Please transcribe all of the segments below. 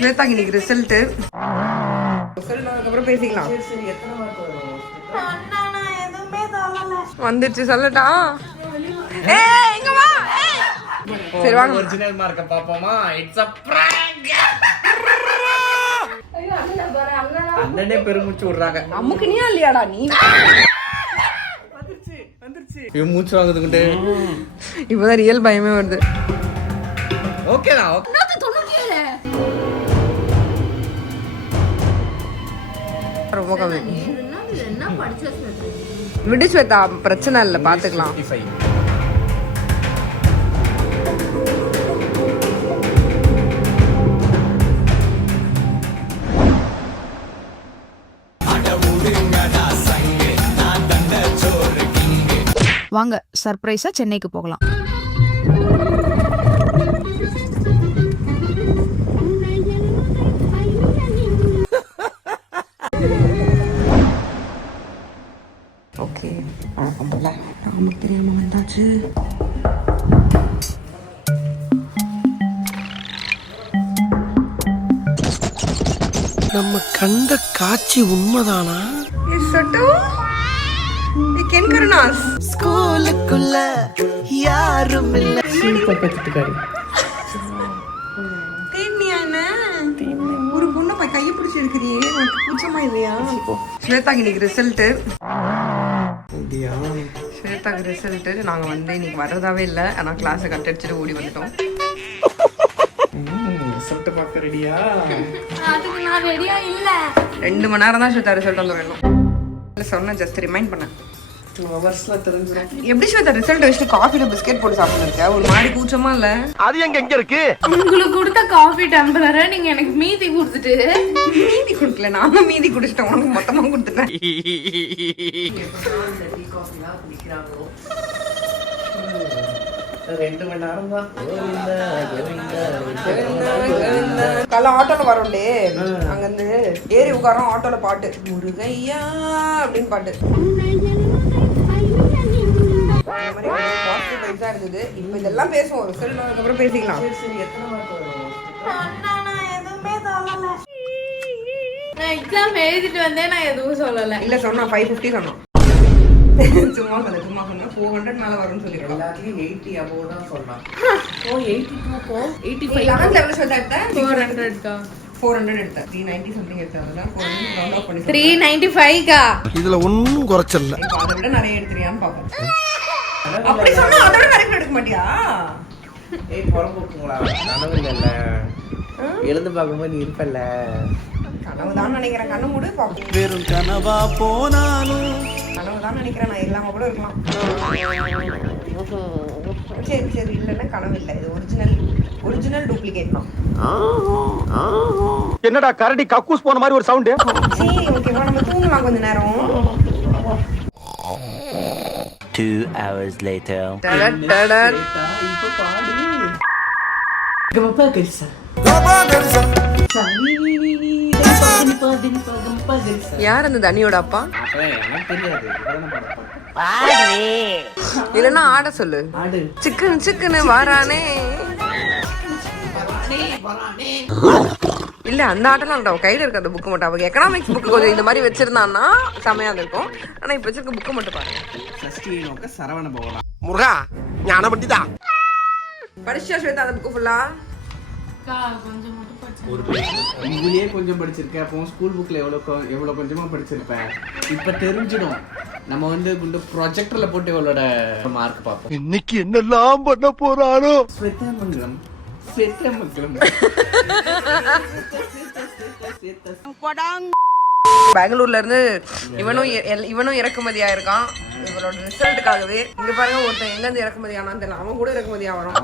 ஸ்வேதாக்கு இன்னைக்கு ரிசல்ட் அதுக்கப்புறம் பேசிக்கலாம். வந்துச்சு சொல்லட்டா? இங்க வா. சரி வாங்க ஒரிஜினல் மார்க்க பாப்போமா? It's a prank. ஐயோ அண்ணனே பெருமூச்சு விடுறாங்க. அம்முக்குனியா இல்லையாடா நீ? வந்துருச்சு இவன் மூச்சு வாங்குதுக்கிட்டே. இப்பதான் ரியல் பயமே வருது. ஓகேடா ரொம்ப கம்மி. விடு ஸ்வேதா, பிரச்சனை இல்லை, பாத்துக்கலாம். வாங்க சர்ப்ரைஸா சென்னைக்கு போகலாம். ஓகே, நமக்கு தெரியாம வந்தாச்சு. நம்ம கண்ட காட்சி உண்மைதானா? ஸ்கூலுக்குள்ள யாரும் இல்ல. ஒரு பொண்ணை போய் கையை பிடிச்சி எடுக்கிறியே, உனக்கு கூச்சமா இல்லையா? ஸ்வேதாக்கு இன்னைக்கு ரிசல்ட். ஸ்வேதாக்கு ரிசல்ட். நாங்க வந்து இன்னைக்கு வர்றதாவே இல்லை, ஆனா கிளாஸை கட் அடிச்சுட்டு ஓடி வந்துட்டோம். ரிசல்ட் பார்க்க ரெடியா? அதுக்கு நான் ரெடியா இல்ல. 2 மணி நேரம் தான் ஸ்வேதா ரிசல்ட் வந்து வேணும் சொன்ன. ஜஸ்ட் ரிமைண்ட் பண்ணேன். 2 ஹவர்ஸ்ல தெரிஞ்சிடும். எப்படி ஸ்வேதா ரிசல்ட் வச்சுட்டு காஃபில பிஸ்கெட் போட்டு சாப்பிட்டுருக்க? ஒரு மாதிரி கூச்சமா இல்ல? அது எங்க இருக்கு? உங்களுக்கு கொடுத்த காஃபி டம்ளரை நீங்க எனக்கு மீதி கொடுத்துட்டு. மீதி கொடுக்கல, நான் தான் மீதி குடிச்சிட்டேன். உனக்கு மொத்தமா கொடுத்துட்டேன். 2 மணி நேரம் தான். காலைல ஆட்டோல வரோண்டே, அங்க இருந்து ஏறி உட்காரோம். ஆட்டோல பாட்டு, முருகையா அப்படின்னு பாட்டு. இருந்தது. இப்ப இதெல்லாம் பேசுவோம், ரிசல்ட் அதுக்கப்புறம் பேசிக்கலாம். எக்ஸாம் எழுதிட்டு வந்தேன், நான் எதுவும் சொல்லல. இல்ல சொன்னா 550 சொன்னோம். சும்மா சொன்னா 400 மேல வரும்னு சொல்லிருக்கோம். எல்லாத்துலயும் 80 above தான் சொன்னான். ஓ 82 போ 85 11th லெவல் சொல்லிட்டா எடுத்தேன். 400 கா 400 எடுத்தேன். 390 சம்திங் எடுத்தேன். 400 ரவுண்ட் ஆஃப் பண்ணி 395 கா. இதுல ஒண்ணும் குறைச்சல் இல்ல. அதை விட நிறைய எடுத்துறியான்னு பாப்போம். அப்படி சொன்னா அதை விட நிறைய எடுக்க மாட்டியா? ஏய் புறம்போக்குங்களா? கனவு இல்ல, எழுந்து பார்க்கும்போது நீ இருப்பல்ல. கனவுதான் நினைக்கிறேன். கண்ணு மூடு பாப்போம். வெறும் கனவா போனாலும் கனவுதான் நினைக்கிறேன். நான் இல்லாம கூட இருக்கலாம். சரி சரி, இல்லைன்னா கனவு இல்லை, இது ஒரிஜினல் டூப்ளிகேட் தான். என்னடா கரடி கக்கூஸ் போன மாதிரி ஒரு சவுண்ட். சரி ஓகேவா, நம்ம தூங்கலாம் கொஞ்ச நேரம். 2 hours later. இப்ப பாடு. கம்பா கரிசா. யார் அந்த தனியோட அப்பா? எனக்கு தெரியாது. இல்லன்னா ஆட சொல்லு. சிக்கன் சிக்கன் வாரானே. இல்ல அந்த ஆட்டெல்லாம் கையில இருக்க அந்த புக்கு மட்டும். அவங்க எக்கனாமிக்ஸ் புக்கு கொஞ்சம் இந்த மாதிரி வச்சிருந்தான்னா செமையா இருக்கும். ஆனா இப்ப வச்சிருக்க புக்கு மட்டும் பாருங்க. சஷ்டி நோக்க சரவண போகலாம். முருகா ஞான பண்டிதா படிச்சா ஸ்வேதா அந்த புக்கு ஃபுல்லா? கொஞ்சம் மட்டும் படிச்சேன். ஒரு இதுலயே கொஞ்சம் படிச்சிருக்கேன். அப்போ ஸ்கூல் புக்ல எவ்வளவு கொஞ்சமா படிச்சிருப்பேன். இப்ப தெரிஞ்சிடும். நம்ம வந்து ப்ரொஜெக்டர்ல போட்டு இவளோட மார்க் பார்ப்போம். இன்னைக்கு என்னெல்லாம் பண்ண போறானோ. ஸ்வேதாமங்கலம் பெங்களூர்ல இருந்து இவனும் இறக்குமதியா இருக்கான் இவரோட ரிசல்ட்டுக்காகவே. இங்க பாருங்க, ஒருத்தன் எங்க இருந்து இறக்குமதி ஆனான்னு தெரியல, அவன் கூட இறக்குமதியா வரும்.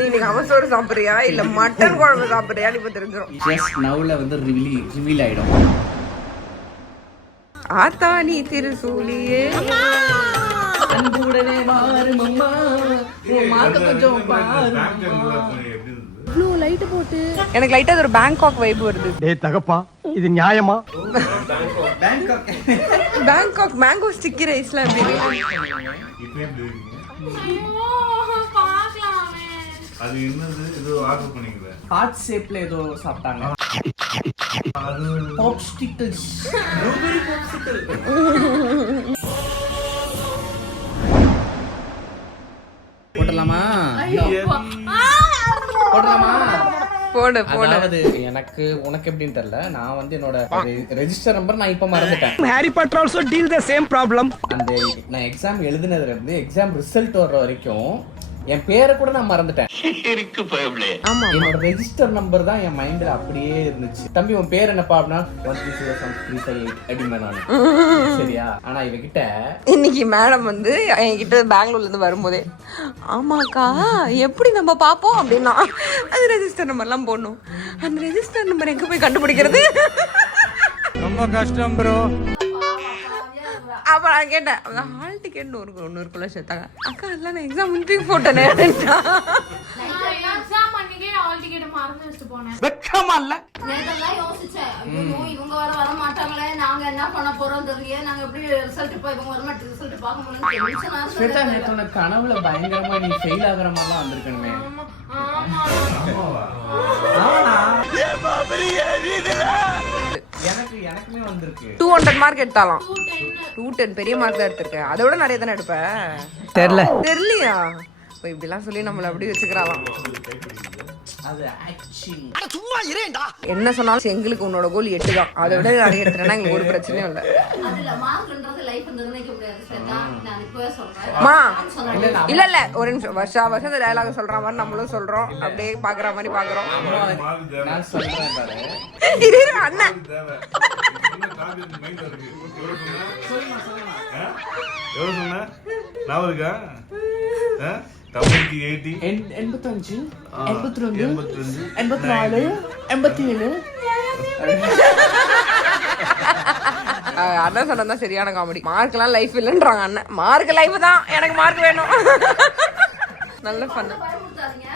நீ அவன் சோறு சாப்பிடுறியா இல்ல மட்டன் குழம்பு சாப்பிடுறியா இப்ப தெரிஞ்சிடும். நவுல வந்து ரிவீல் ஆயிடும். ஆத்தா நீ திருசூலியே அன்புடனே மாறும் அம்மா, உன் மார்க்க கொஞ்சம் பாரு. ப்ளூ லைட் போட்டு எனக்கு லைட்டா ஒரு பேங்காக் வைப் வருது. டேய் தகப்பா, இது நியாயமா? பேங்காக் மேங்கோ ஸ்டிக்கி ரைஸ்லாம் எப்படி இப்போ எப்படி இருக்கீங்க? ஐயோ பார்க்கலாமே. அது என்னது ஏதோ ஆர்டர் பண்ணீங்களே ஹார்ட் ஷேப்ல ஏதோ சாப்பிட்டாங்க. அது பாப்ஸ்டிக்கல்ஸ். போடலாமா? போடலாமா? போடு போடு. அதாவது எனக்கு உனக்கு எப்படின்னு தெரியல. நான் வந்து என்னோட ரெஜிஸ்டர் நம்பர் நான் இப்ப மறந்துட்டேன். Harry Potter also deal the same problem. அந்த நான் எக்ஸாம் எழுதுனதுல இருந்து எக்ஸாம் ரிசல்ட் வர்ற வரைக்கும் என் பேரை கூட நான் மறந்துட்டேன். ஆமா என்னோட ரெஜிஸ்டர் நம்பர் தான் என் மைண்ட்ல அப்படியே இருந்துச்சு. தம்பி உன் பேர் என்னப்பா அப்படின்னா 1307358 அப்படிமா நானு. சரியா? ஆனா இவகிட்ட இன்னைக்கு மேடம் வந்து என்கிட்ட பெங்களூர்ல இருந்து வரும்போதே ஆமாக்கா எப்படி நம்ம பாப்போம் அப்படின்னா அது ரெஜிஸ்டர் நம்பர்லாம் போடணும். அந்த ரெஜிஸ்டர் நம்பர் எங்க போய் கண்டுபிடிக்கிறது? ரொம்ப கஷ்டம் ப்ரோ. அப்ப நான் கேட்டேன் ஹால் டிக்கெட் ஒன்று இருக்குள்ள சேர்த்தாங்க. அக்கா அதெல்லாம் நான் எக்ஸாம் முடிஞ்சு போட்டேனே அப்படின்ட்டா. எக்ஸாம் அன்னைக்கே ஹால் டிக்கெட் மறந்து வச்சுட்டு போனேன். வெக்கமா இல்ல? நேத்தெல்லாம் யோசிச்சேன், ஐயோ இவங்க வர மாட்டாங்களே, நாங்க என்ன பண்ண போறோம் தெரியல, நாங்க எப்படி ரிசல்ட் இப்போ இவங்க வர மாட்டேன், ரிசல்ட் பார்க்க முடியல. ஸ்வேதா நேத்து உனக்கு கனவுல பயங்கரமா நீ ஃபெயில் ஆகுற மாதிரிலாம் வந்திருக்கணுமே. எனக்குமே வந்திருக்கு. 200 மார்க் எடுத்தாலாம். 210 பெரிய மார்க் தான் எடுத்திருக்கேன். அதை விட நிறைய தானே எடுப்பேன். தெரியலையா? இப்போ இப்படிலாம் சொல்லி நம்மள அப்படி வச்சுக்கிறாளாம். அது ஆக்சுவலி சும்மா இரேண்டா. என்ன சொன்னாலும் எங்களுக்கு உன்னோட கோல் 8 தான். அதை விட நிறைய எடுத்துட்டேன்னா எங்களுக்கு ஒரு பிரச்சனையும் இல்லை. அதுல மார்க்ன்றது லைஃப் நிர்ணயிக்க முடியாது ஸ்வேதா, நான் இப்பவே சொல்றேன். மா இல்ல இல்ல ஒரு நிமிஷம். வருஷம் இந்த டயலாக் சொல்ற மாதிரி நம்மளும் சொல்றோம். அப்படியே பாக்குற மாதிரி பாக்குறோம். மார்க் தேவை. நான் சொல்றேன் பாரு. இரு அண்ணன் தேவை. என்ன காலேஜ் மைண்ட் இருக்கு. எவ்வளவு சொன்ன? நான் இருக்கா? தமிழுக்கு 80 85 82 84 87. அண்ணன் சொன்னதான் சரியான காமெடி. மார்க்லாம் லைஃப் இல்லைன்றாங்க அண்ணன். மார்க் லைஃப் தான், எனக்கு மார்க் வேணும். நல்ல பண்ணு. பயமுறுத்தாதீங்க.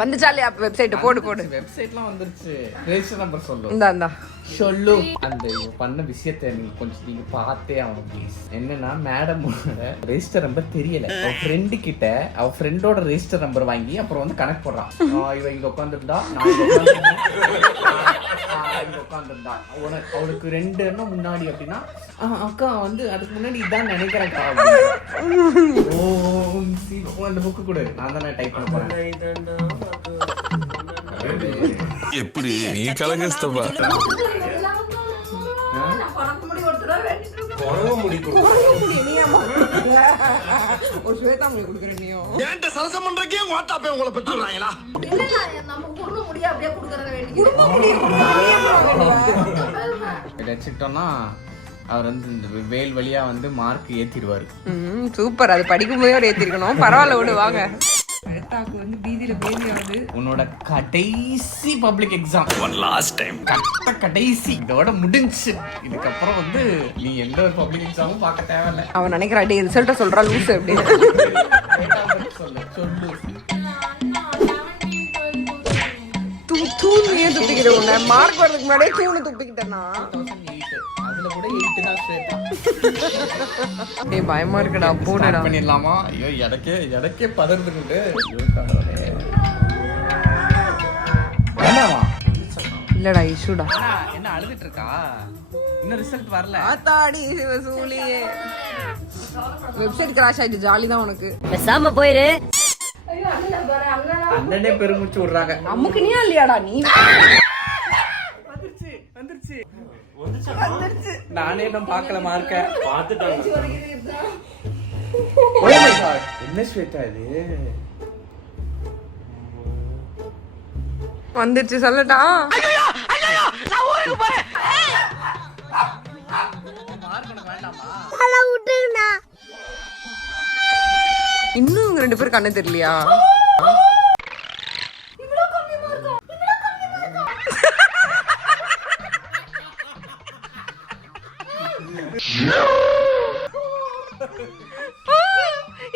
வந்துச்சா இல்லையா வெப்சைட்? போடு போடு. வெப்சைட்லாம் வந்துருச்சு. ரெஜிஸ்டர் நம்பர் சொல்லு. இந்தா சொல்லு. அந்த பண்ண விஷயத்தை நீங்க கொஞ்சம் நீங்க பார்த்தே ஆகணும் ப்ளீஸ். என்னன்னா மேடமோட ரெஜிஸ்டர் நம்பர் தெரியல. அவ ஃப்ரெண்டு கிட்ட அவ ஃப்ரெண்டோட ரெஜிஸ்டர் நம்பர் வாங்கி அப்புறம் வந்து கனெக்ட் போடுறான். இவ இங்க உட்காந்துருந்தா, நான் இங்க உட்காந்துருந்தா, அவளுக்கு 2 எண்ணம் முன்னாடி அப்படின்னா அக்கா வந்து அதுக்கு முன்னாடி இதான் நினைக்கிறேன்க்கா. அந்த புக்கு கூட நான் தானே டைப் பண்ண போறேன். எப்படி நீ கலங்கஸ்தப்பா? நான் பணக்கு முடி ஒருத்தர வேண்டிட்டு இருக்கேன். ஒரு ஸ்வேதா முடி கொடுக்குறேன். நீயும் ஏன்ட்ட சரசம் பண்றக்கே வாட்டாப்பே உங்களை பெற்றுறாங்களா? இல்ல நம்ம குடும்ப முடிய அப்படியே குடுக்கறத வேண்டிட்டு வச்சுக்கிட்டோம்னா அவர் வந்து இந்த வேல் வழியா வந்து மார்க் ஏத்திடுவாரு. சூப்பர். அது படிக்கும் போதே ஏத்திருக்கணும். பரவாயில்ல விடு வாங்க. ஸ்வேதாக்கு வந்து பீதியில பேபி ஆகுது. உன்னோட கடைசி public exam one last time கடைசி இதோட முடிஞ்சு. இதுக்கப்புறம் வந்து நீ எந்த ஒரு பப்ளிக் எக்ஸாமும் பார்க்க தேவையில்ல. அவன் நினைக்கிறா டே ரிசல்ட்ட சொல்றா லூஸ் அப்படின்னு. சொல்லு சொல்லு. தூணியே துப்பிக்கிட்ட உன்ன மார்க் வரதுக்கு முன்னாடியே தூணு துப்பிக்கிட்டேன்னா 2008 அதுல கூட 8 தான் ஸ்வேதா. ஏய் பயமா இருக்குடா. போடுடா பண்ணிடலாமா? ஐயோ எனக்கே பதறதுக்கு. இல்லடா இஷ்யூடா. என்ன அழுதுட்டு இருக்கா? இன்னும் ரிசல்ட் வரல. ஆத்தாடி சிவசூலியே. வெப்சைட் கிராஷ் ஆயிடுச்சு. ஜாலி தான் உனக்கு. பேசாம போயிரு. அண்ணனே பெருமூச்சு விடுறாங்க. அம்முக்கு நீயா இல்லையாடா நீ? வந்துருச்சு. நானே இன்னும் பார்க்கல மார்க்க. என்ன ஸ்வேதா இது? வந்துருச்சு சொல்லட்டா? இன்னும் உங்க 2 பேரும் கண்ணு தெரியலையா?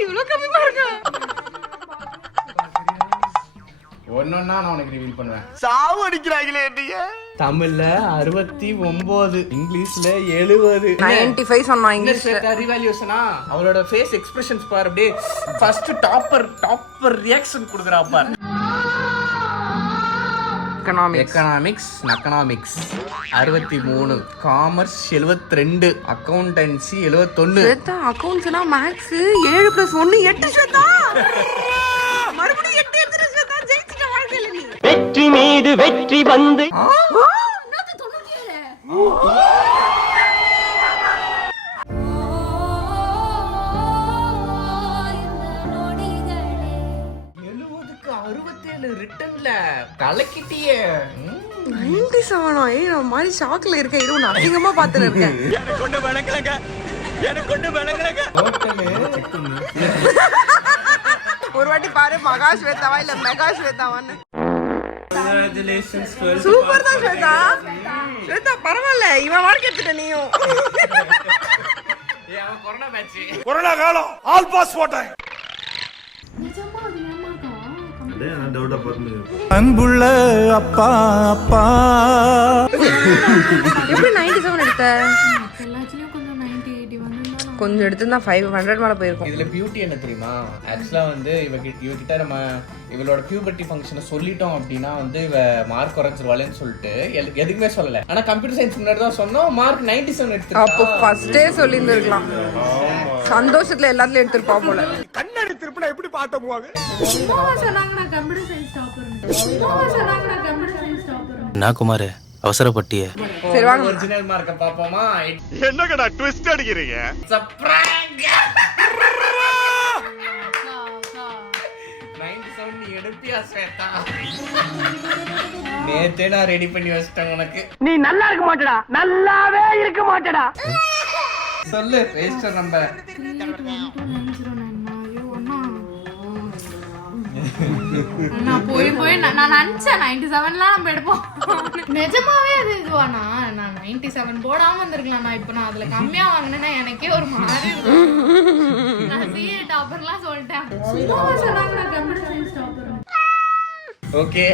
இவ்வளவு கம்மி மார்க்கா? ஒன்னொன்னா நான் உனக்கு ரிவீல் பண்ணுவேன். சாவு அடிக்கிறாங்களே என்னைய. தமிழ்ல 69, இங்கிலீஷ்ல 70. 95 சொன்னா இங்கிலீஷ்ல. ரிவால்யூஷனா அவளோட ஃபேஸ் எக்ஸ்பிரஷன்ஸ் பாரு, அப்படியே ஃபர்ஸ்ட் டாப்பர் ரியாக்ஷன் கொடுக்குறா பாரு. Economics 63, commerce 72, accountancy 71. ஸ்வேதா அக்கவுண்ட்ஸ்னா மேக்ஸ் 7 + 1 8 ஸ்வேதா. மறுபடியும் 8 எடுத்துட்டு ஸ்வேதா ஜெயிச்சிட்ட வாழ்க்கையில நீ. வெற்றி மீது வெற்றி வந்து என்னது 97? ரிட்டன்ல கலக்கிட்டியே. 97 ஏய் நான் மாதிரி ஷாக்ல இருக்கேன். இரு நான் அதிகமா பாத்துட்டு இருக்கேன். எனக்கு கொண்டு வணங்கலங்க. ஒரு வாட்டி பாரு மகா ஸ்வேதாவா இல்ல மெகா ஸ்வேதாவான்னு. Congratulations, சூப்பர் தான் ஸ்வேதா. ஸ்வேதா பரவாயில்ல, இவன் மார்க் எடுத்துட்ட நீயும். அவன் கொரோனா பேட்ச். கொரோனா காலம் ஆல் பாஸ் போட்டேன். நிஜமா அது ஏமாக்கா? அதே நான் டவுட்டா பாத்துங்க. அன்புள்ள அப்பா அப்பா எப்படி 97 எடுத்த? எல்லாத்துலயும் கொஞ்சம் 90 80 வந்திருந்தா கொஞ்சம் எடுத்துதான் 500 மேல போயிருக்கும். இதுல பியூட்டி என்ன தெரியுமா? ஆக்சுவலா வந்து இவகிட்ட நம்ம இவளோட பியூபர்ட்டி ஃபங்க்ஷனை சொல்லிட்டோம் அப்படின்னா வந்து இவ மார்க் குறைஞ்சிருவாளேன்னு சொல்லிட்டு எதுக்குமே சொல்லல. ஆனா கம்ப்யூட்டர் சயின்ஸ் முன்னாடி தான் சொன்னோம் மார்க் 97 அப்போ எடுத்துருக்கா. ஃபர்ஸ்டே சொல்லியிருந்திருக்கலாம். சந்தோஷத்துல எல்லாத்துலயும் எடுத்துருப்பா போல. கண்ணாடி திருப்பினா எப்படி பாட்ட போவாங்க? சும்மாவா சொன்னாங்க நான் கம்ப்யூட்டர் சயின்ஸ் டாப்பர்னு. சும்மாவா சொன்னாங்க நான் கம்ப்யூட்டர் சயின்ஸ் டாப்பர்னு. நான் குமார் அவசரப்பட்டிய. சரி வாங்க. ஒரிஜினல் மார்க்க பாப்போமா? என்னங்கடா ட்விஸ்ட் அடிக்கிறீங்க? It's a prank. 97 நீ எடுப்பியா ஸ்வேதா? நேத்தே நான் ரெடி பண்ணி வச்சிட்டேன் உனக்கு. நீ நல்லா இருக்க மாட்டடா, நல்லாவே இருக்க மாட்டடா. சொல்லு ரெஜிஸ்டர் நம்பர். 32909. ஐயோ அண்ணா. அண்ணா போய் நான் நினைச்சேன் 97லாம் நம்ம எடுப்போம். நிஜமாவே அது இதுவானா? நான் 97 போடாம வந்திருக்கலாம். நான் இப்ப நான் அதுல கம்மியா வாங்கினேன்னா எனக்கே ஒரு மாதிரி இருக்கும். நான் சிஏ டாப்பர்லாம் சொல்லிட்டேன். சும்மாவா சொன்னாங்க நான் கம்ப்யூட்டர் சயின்ஸ் டாப்பர். ஓகே,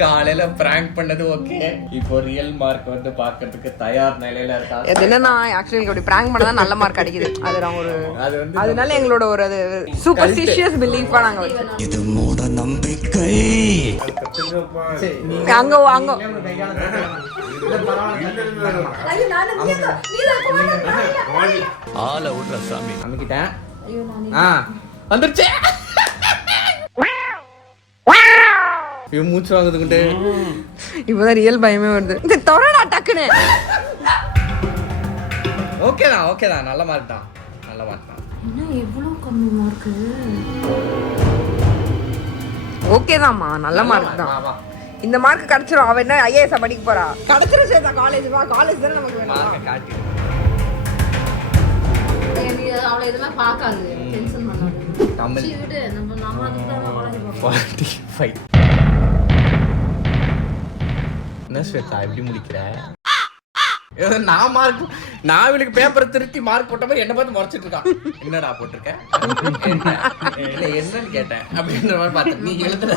காலையில பிராங்க் பண்ணது ஓகே. இப்போ ரியல் மார்க் வந்து பாக்கிறதுக்கு தயார் நிலையில இருக்கா. அது என்னன்னா ஆக்சுவலி அப்படி பிராங்க் பண்ணதான் நல்ல மார்க் கிடைக்குது. அது நான் ஒரு அது வந்து அதனால எங்களோட ஒரு அது சூப்பர்ஸ்டிஷியஸ் பிலீஃபா நாங்க வச்சிருக்கோம். இது மூட நம்பிக்கை. சரி, நீங்க அங்க அங்க ஆளை விடுற சாமி. அமைக்கிட்டேன். வந்துருச்சு. இவன் மூச்சு வாங்குதுக்கிட்டு இப்பதான் ரியல் பயமே வருது. இந்த தொரடா டக்குன்னு. ஓகேதான் நல்ல மார்க் தான். என்ன எவ்வளவு கம்மி மார்க்? ஓகேதாம்மா நல்ல மார்க் தான். வா இந்த மார்க் கிடைச்சிரும். அவ என்ன ஐஏஎஸ் படிக்க போறா? கிடைச்சிரும் சேதா. காலேஜ் வா, காலேஜ் தானே நமக்கு வேணும். மார்க்க காட்டி. நீ அவளை இதெல்லாம் பார்க்காது, டென்ஷன் பண்ணாது. தமிழ் சரி, விடு. நம்ம அதுக்கு தான் காலேஜ் போறோம். 45. என்ன ஸ்வேதா எப்படி முடிக்கிற? நான் இவளுக்கு பேப்பரை திருத்தி மார்க் போட்ட மாதிரி என்ன பார்த்து முறைச்சிட்டு இருக்கான். என்னடா போட்டிருக்க? இல்ல என்னன்னு கேட்டேன் அப்படின்ற மாதிரி பார்த்தேன். நீ எழுதுற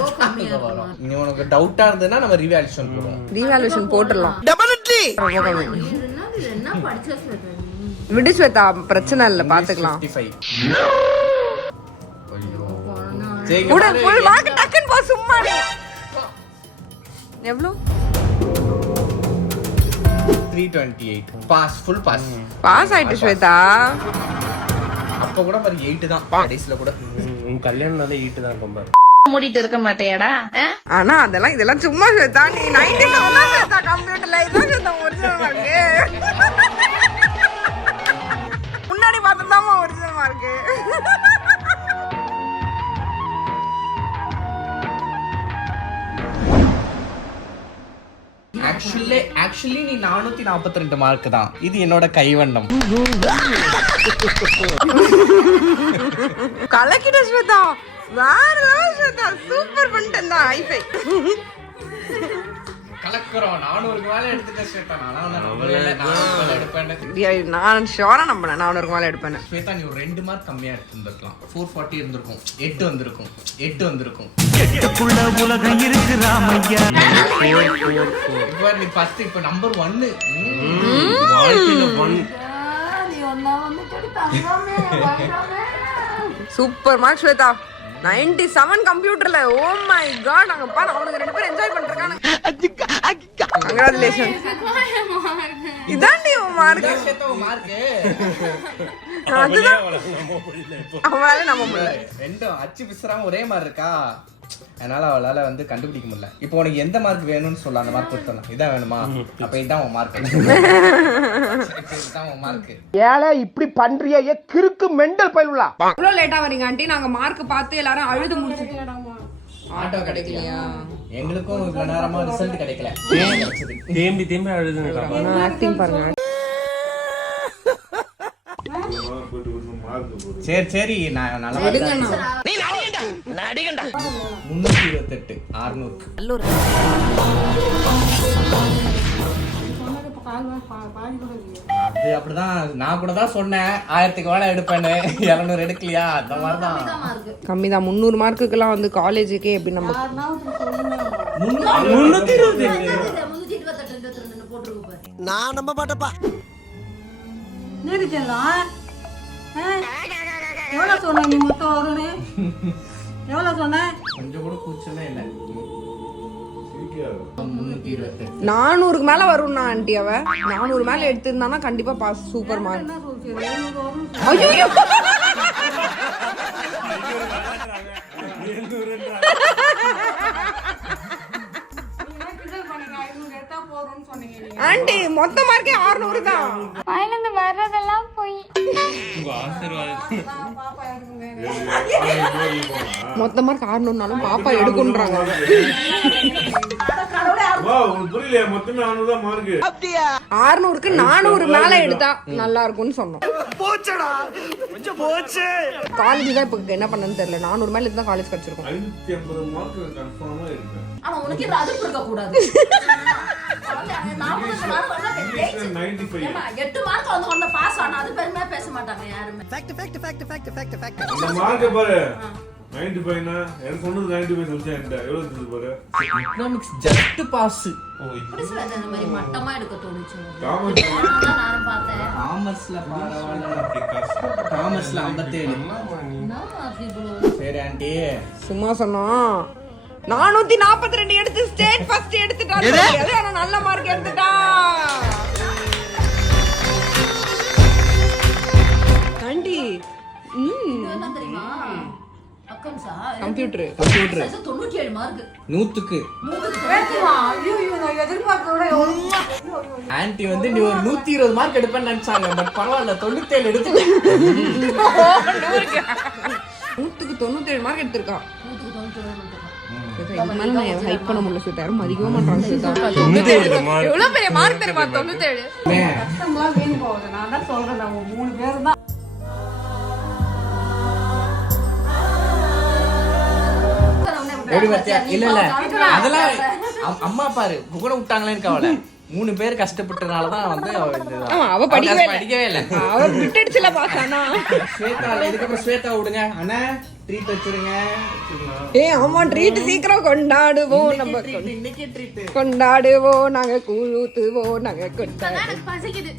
வரும். நீ உனக்கு டவுட்டா இருந்ததுன்னா நம்ம ரிவால்யூஷன் போடுவோம். ரீவாலுவேஷன் போட்டுடலாம். டெபினெட்லி இது என்ன படிச்சா சொல்றது? விடு ஸ்வேதா, பிரச்சனை இல்ல, பாத்துக்கலாம். 55. கூட ஃபுல் மார்க் டக்குன்னு போ சும்மா. எவ்வளவு? 328. Pass, full pass. பாஸ் ஆயிட்டு ஸ்வேதா. அப்ப கூட பாரு 8 தான் கடைசில கூட. உன் கல்யாணம் 8 தான் கொம்ப. மூடிட்டு இருக்க மாட்டேயாடா? ஆனா அதெல்லாம் இதெல்லாம் சும்மா ஸ்வேதா. நீ 97 தான் ஸ்வேதா கம்ப்யூட்டர்ல. இதான் ஸ்வேதா ஒரிஜினல் மார்க். முன்னாடி பார்த்ததாமா ஒரிஜினல் மார்க். ஆக்சுவலி நீ 442 மார்க் தான். இது என்னோட கைவண்ணம். கலக்கிட்ட ஸ்வேதா. வேற லெவல் ஸ்வேதா. சூப்பர் பண்ணிட்டேன் தான். ஹைஃபை. கலக்குறோம். 400க்கு மேல எடுத்துட்டேன் ஸ்வேதா. நான் நம்பவே இல்லை. 400 மேல எடுப்பேன். நான் ஷோரா நம்பினேன் 400க்கு மேல எடுப்பேன். ஸ்வேதா நீ ஒரு 2 மார்க் கம்மியா எடுத்துருந்துருக்கலாம். 440 இருந்திருக்கும். 8 வந்திருக்கும். 8 வந்திருக்கும். உலகம் இருக்கு ராமையா. இப்போ நீ ஃபர்ஸ்ட் இப்போ நம்பர் 1. வாழ்க்கையில 1 நீ ஒன்னா வந்து தங்கமே வைரமே. Super mark Shweta. 97 கம்ப்யூட்டர்ல. Oh my god. நாங்க பாரு அவனுங்க 2 பேரும் என்ஜாய் பண்ணிருக்காங்க. கங்க்ராச்சுலேஷன். இதாண்டி உன் மார்க். ஸ்வேதா உன் மார்க். அதுதான் அவளால நம்ப முடியல. ரெண்டும் அச்சு பிசுறாம ஒரே மாதிரி இருக்கா, அதனால அவளால வந்து கண்டுபிடிக்க முடியல. இப்போ உனக்கு எந்த மார்க் வேணும்னு சொல்ல, அந்த மார்க் கொடுத்தலாம். இதான் வேணுமா? அப்ப இதான் உன் மார்க். இதான் உன் மார்க். ஏல இப்படி பண்றியே கிறுக்கு மெண்டல் பயிலுலா. எவ்வளவு லேட்டா வரீங்க ஆண்டி? நாங்க மார்க் பார்த்து எல்லாரும் அழுது முடிச்சிட்டு. ஆட்டோ கிடைக்கலையா? எங்களுக்கும் இவ்வளவு நேரமா ரிசல்ட் கிடைக்கல. தேம்பி தேம்பி அழுதுங்க. ஆக்டிங் பாருங்க. சரி சரி நான் நல்லா 328 600. அது அப்படிதான். நான் கூட தான் சொன்னேன் 1000க்கு மேல எடுப்பேன்னு. 700 எடுக்கலையா? அந்த மாதிரிதான். கம்மி தான். 300 மார்க்குக்கெல்லாம் வந்து காலேஜுக்கே எப்படி நம்ம 328 போட்டுருக்கு பாரு. நான் நம்ப மாட்டேப்பா. எவ்வளவு சொன்ன நீ மொத்தம் வரும்னு? எவ்வளவு சொன்ன? கொஞ்சம் கூட கூச்சமே இல்லை. 328 400க்கு மேல வரும்னா ஆண்டி. அவ 400 மேல எடுத்திருந்தானா கண்டிப்பா பாஸ். Super mark. ஐயோ ஆண்டி மொத்த மார்க்கே 600 தான். வாயிலிருந்து வர்றதெல்லாம் போய் உங்க ஆசீர்வாதம். மொத்த மார்க் 600னாலும் பாப்பா எடுக்குன்றாங்க. புரியல, மொத்தமே 600 தான் மார்க்கு. 600க்கு 400 மேல எடுத்தா நல்லா இருக்கும்னு சொன்னோம். காலேஜ் தான் இப்ப என்ன பண்ணன்னு தெரியல. 400 மேல இருந்தா காலேஜ் கிடைச்சிருக்கும். 550 மார்க் கன்ஃபார்மா இருக்கு. ஆனா உனக்கு இது அது இருக்க கூடாது. 95. 8 மார்க் வந்து ஒண்ணு பாஸ் ஆனா அது பெருமையா பேச மாட்டாங்க யாருமே. இந்த மார்க்க பாரு. 95 னா எனக்கு சொன்னது 95 சொல்லிட்டேன். எவ்வளவு இருந்தது பாரு. Economics just pass. இப்படி சொல்லாத. இந்த மாதிரி மட்டமா எடுக்க தோணுச்சு. காமர்ஸ் நானும் பார்த்தேன். காமர்ஸ்ல பரவாயில்ல. காமர்ஸ்ல 57. சரி ஆண்டி சும்மா சொன்னோம். 442 எடுத்து ஸ்டேட் ஃபர்ஸ்ட் எடுத்துட்டாரு. அது ஆனா நல்ல மார்க் எடுத்துட்டா. ஆண்டி என்ன தெரியுமா? அக்கவுண்ட்ஸா? Computer 97 mark. 100க்கு. ஆன்ட்டி வந்து நீ ஒரு 120 மார்க் எடுப்பேன்னு நினைச்சாங்க. பட் பரவாயில்ல 97 எடுத்துட்டேன். 100க்கு 97 மார்க் எடுத்திருக்கா. ஹைப் பண்ண முடியல சுத்தா. யாரும் மதிக்கவே மாட்டாங்க சுத்தா. 97 எவ்வளவு பெரிய மார்க் தெரியுமா? 97. கஷ்டம்லாம் வீண் போகுது. நான் தான் சொல்றேன். நம்ம 3 பேர் தான். எப்படி பாத்தியா? இல்ல இல்ல அதெல்லாம் அம்மா பாரு கூட விட்டாங்களேன்னு கவலை. 3 பேர் கஷ்டப்பட்டனாலதான் வந்து அவ படிக்கவே இல்ல. அவ விட்டுடுச்சுல பாஸ். ஆனா ஸ்வேதா இதுக்கப்புறம் ஸ்வேதா விடுங்க. அண்ணா ட்ரீட் வச்சிருங்க. ஆமா ட்ரீட் சீக்கிரம் கொண்டாடுவோம். நம்ம இன்னைக்கே ட்ரீட் கொண்டாடுவோம். நாங்க கூழுத்துவோம். நாங்க கொண்டாடுவோம். எனக்கு பசிக்குது.